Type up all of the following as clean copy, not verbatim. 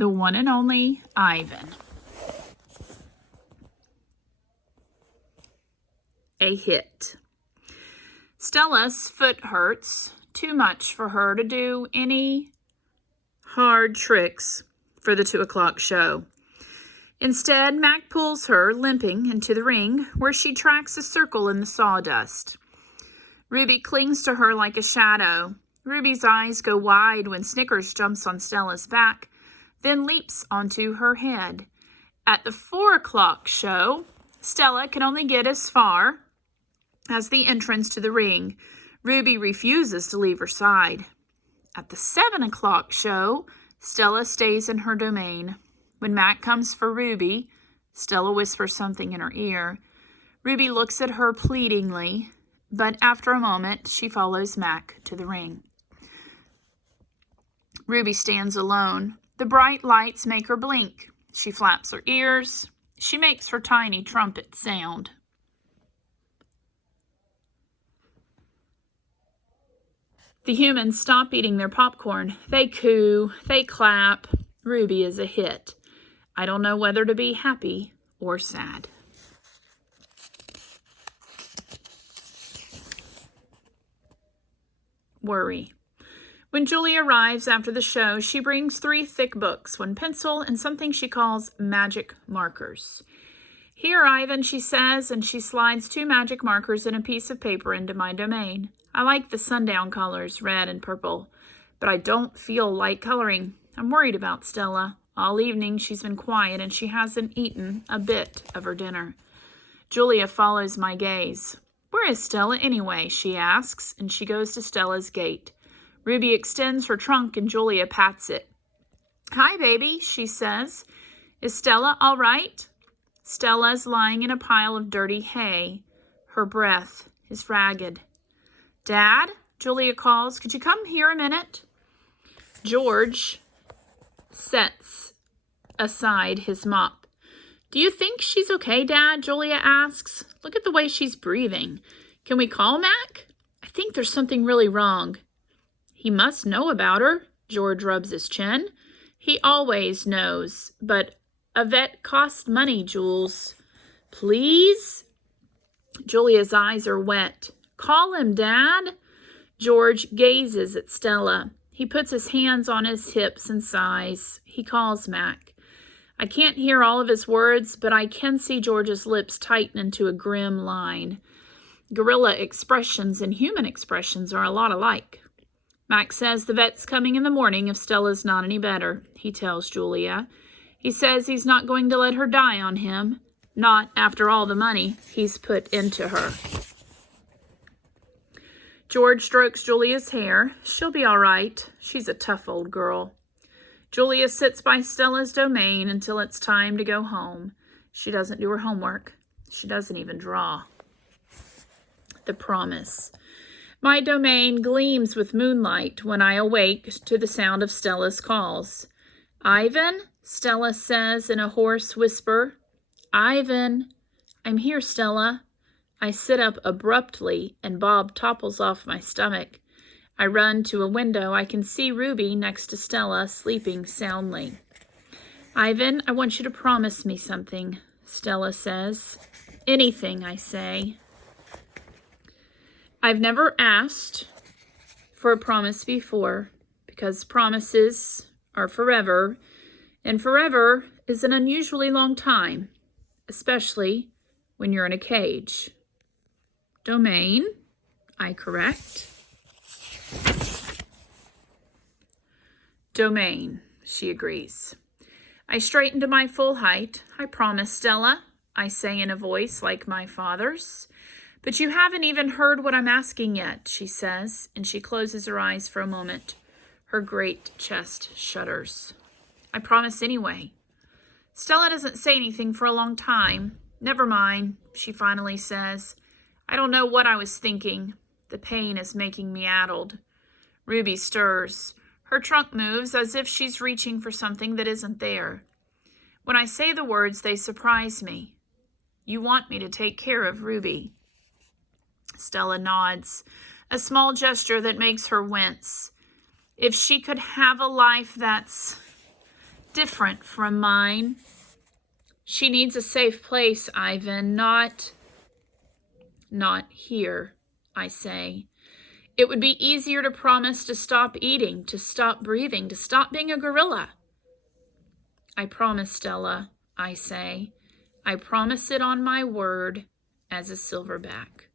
the one and only Ivan. A hit. Stella's foot hurts too much for her to do any hard tricks for the 2 o'clock show. Instead, Mac pulls her, limping, into the ring, where she tracks a circle in the sawdust. Ruby clings to her like a shadow. Ruby's eyes go wide when Snickers jumps on Stella's back, then leaps onto her head. At the 4 o'clock show, Stella can only get as far as the entrance to the ring. Ruby refuses to leave her side. At the 7 o'clock show, Stella stays in her domain. When Mac comes for Ruby, Stella whispers something in her ear. Ruby looks at her pleadingly, but after a moment, she follows Mac to the ring. Ruby stands alone. The bright lights make her blink. She flaps her ears. She makes her tiny trumpet sound. The humans stop eating their popcorn. They coo, they clap. Ruby is a hit. I don't know whether to be happy or sad. Worry. When Julie arrives after the show, she brings 3 thick books, 1 pencil, and something she calls magic markers. Here, Ivan, she says, and she slides 2 magic markers and a piece of paper into my domain. I like the sundown colors, red and purple, but I don't feel like coloring. I'm worried about Stella. All evening she's been quiet and she hasn't eaten a bit of her dinner. Julia follows my gaze. Where is Stella anyway? She asks, and she goes to Stella's gate. Ruby extends her trunk and Julia pats it. Hi, baby, she says. Is Stella all right? Stella's lying in a pile of dirty hay. Her breath is ragged. Dad, Julia calls, could you come here a minute? George sets aside his mop. Do you think she's okay, Dad? Julia asks. Look at the way she's breathing. Can we call Mac? I think there's something really wrong. He must know about her. George rubs his chin. He always knows, but a vet costs money, Jules. Please? Julia's eyes are wet. Call him, Dad. George gazes at Stella. He puts his hands on his hips and sighs. He calls Mac. I can't hear all of his words, but I can see George's lips tighten into a grim line. Gorilla expressions and human expressions are a lot alike. Mac says the vet's coming in the morning if Stella's not any better, he tells Julia. He says he's not going to let her die on him, not after all the money he's put into her. George strokes Julia's hair. She'll be all right. She's a tough old girl. Julia sits by Stella's domain until it's time to go home. She doesn't do her homework. She doesn't even draw. The promise. My domain gleams with moonlight when I awake to the sound of Stella's calls. Ivan, Stella says in a hoarse whisper. Ivan. I'm here, Stella. I sit up abruptly and Bob topples off my stomach. I run to a window. I can see Ruby next to Stella sleeping soundly. Ivan, I want you to promise me something, Stella says. Anything, I say. I've never asked for a promise before because promises are forever, and forever is an unusually long time, especially when you're in a cage. Domain, I correct. Domain, she agrees. I straighten to my full height. I promise, Stella, I say in a voice like my father's. But you haven't even heard what I'm asking yet, she says, and she closes her eyes for a moment. Her great chest shudders. I promise anyway. Stella doesn't say anything for a long time. Never mind, she finally says. I don't know what I was thinking. The pain is making me addled. Ruby stirs. Her trunk moves as if she's reaching for something that isn't there. When I say the words, they surprise me. You want me to take care of Ruby. Stella nods, a small gesture that makes her wince. If she could have a life that's different from mine. She needs a safe place, Ivan, not here, I say. It would be easier to promise to stop eating, to stop breathing, to stop being a gorilla. I promise, Stella, I say. I promise it on my word as a silverback.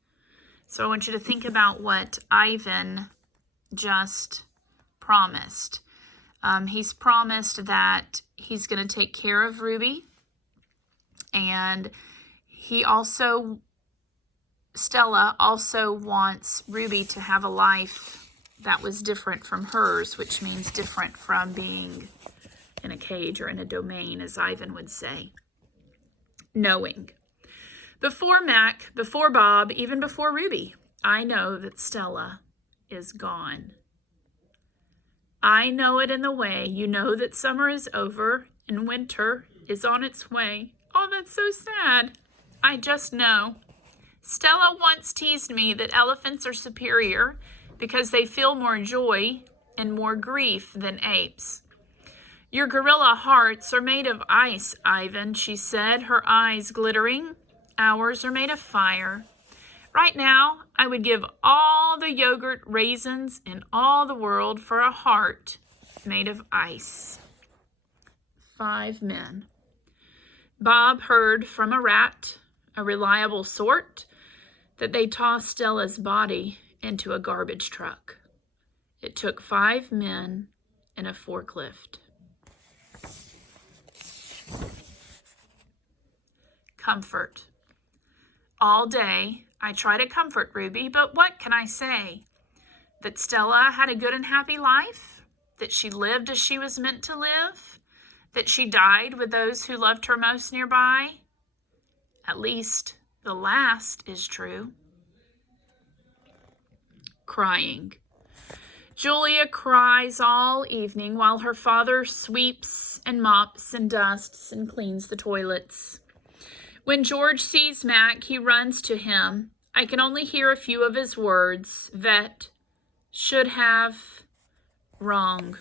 So I want you to think about what Ivan just promised. He's promised that he's going to take care of Ruby. And Stella also wants Ruby to have a life that was different from hers, which means different from being in a cage or in a domain, as Ivan would say. Knowing. Before Mac, before Bob, even before Ruby, I know that Stella is gone. I know it in the way you know that summer is over and winter is on its way. Oh, that's so sad. I just know. Stella once teased me that elephants are superior because they feel more joy and more grief than apes. Your gorilla hearts are made of ice, Ivan, she said, her eyes glittering. Ours are made of fire. Right now, I would give all the yogurt raisins in all the world for a heart made of ice. 5 men. Bob heard from a rat, a reliable sort, that they tossed Stella's body into a garbage truck. It took 5 men and a forklift. Comfort. All day, I try to comfort Ruby, but what can I say? That Stella had a good and happy life? That she lived as she was meant to live? That she died with those who loved her most nearby? At least the last is true. Crying. Julia cries all evening while her father sweeps and mops and dusts and cleans the toilets. When George sees Mac, he runs to him. I can only hear a few of his words. Vet, should have, wrong.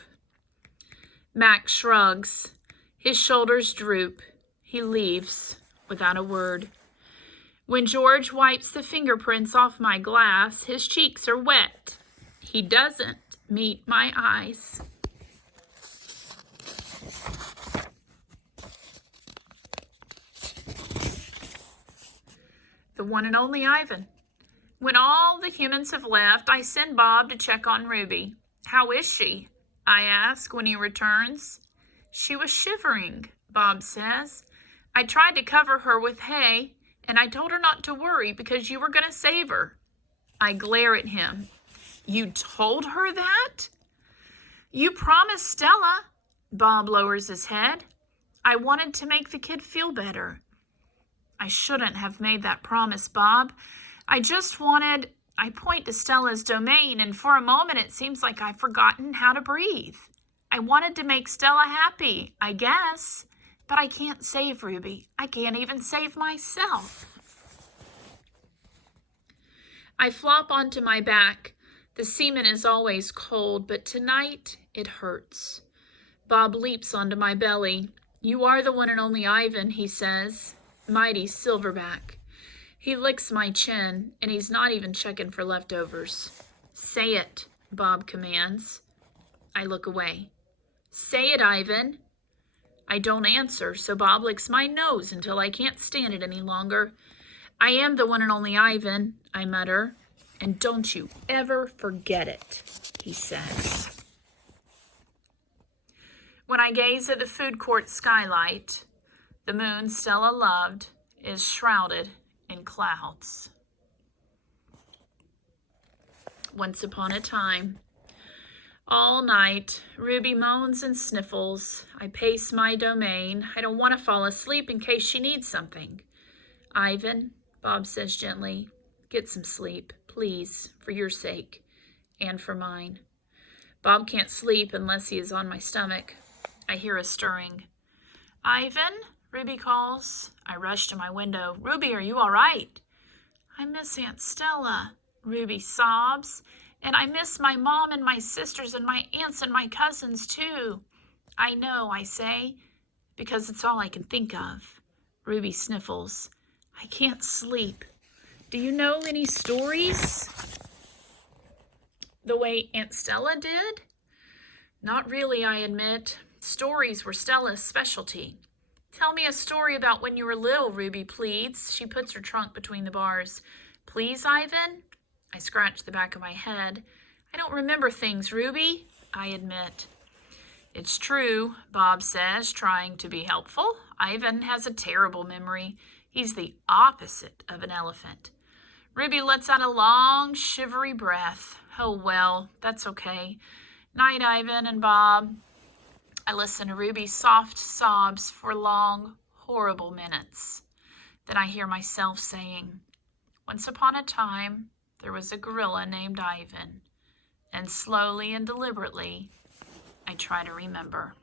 Mac shrugs. His shoulders droop. He leaves without a word. When George wipes the fingerprints off my glass, his cheeks are wet. He doesn't meet my eyes. The one and only Ivan. When all the humans have left, I send Bob to check on Ruby. How is she? I ask when he returns. She was shivering, Bob says. I tried to cover her with hay, and I told her not to worry because you were going to save her. I glare at him. You told her that? You promised Stella. Bob lowers his head. I wanted to make the kid feel better. I shouldn't have made that promise, Bob. I point to Stella's domain, and for a moment it seems like I've forgotten how to breathe. I wanted to make Stella happy, I guess, but I can't save Ruby. I can't even save myself. I flop onto my back. The semen is always cold, but tonight it hurts. Bob leaps onto my belly. You are the one and only Ivan, he says. Mighty silverback. He licks my chin, and he's not even checking for leftovers. Say it, Bob commands. I look away. Say it, Ivan. I don't answer, so Bob licks my nose until I can't stand it any longer. I am the one and only Ivan, I mutter. And don't you ever forget it, he says. When I gaze at the food court skylight, the moon Stella loved is shrouded in clouds. Once upon a time, all night, Ruby moans and sniffles. I pace my domain. I don't want to fall asleep in case she needs something. Ivan, Bob says gently, get some sleep, please, for your sake and for mine. Bob can't sleep unless he is on my stomach. I hear a stirring. Ivan? Ruby calls. I rush to my window. Ruby, are you all right? I miss Aunt Stella, Ruby sobs. And I miss my mom and my sisters and my aunts and my cousins, too. I know, I say, because it's all I can think of. Ruby sniffles. I can't sleep. Do you know any stories? The way Aunt Stella did? Not really, I admit. Stories were Stella's specialty. Tell me a story about when you were little, Ruby pleads. She puts her trunk between the bars. Please, Ivan? I scratch the back of my head. I don't remember things, Ruby, I admit. It's true, Bob says, trying to be helpful. Ivan has a terrible memory. He's the opposite of an elephant. Ruby lets out a long, shivery breath. Oh, well, that's okay. Night, Ivan and Bob. I listen to Ruby's soft sobs for long, horrible minutes. Then I hear myself saying, once upon a time, there was a gorilla named Ivan. And slowly and deliberately, I try to remember.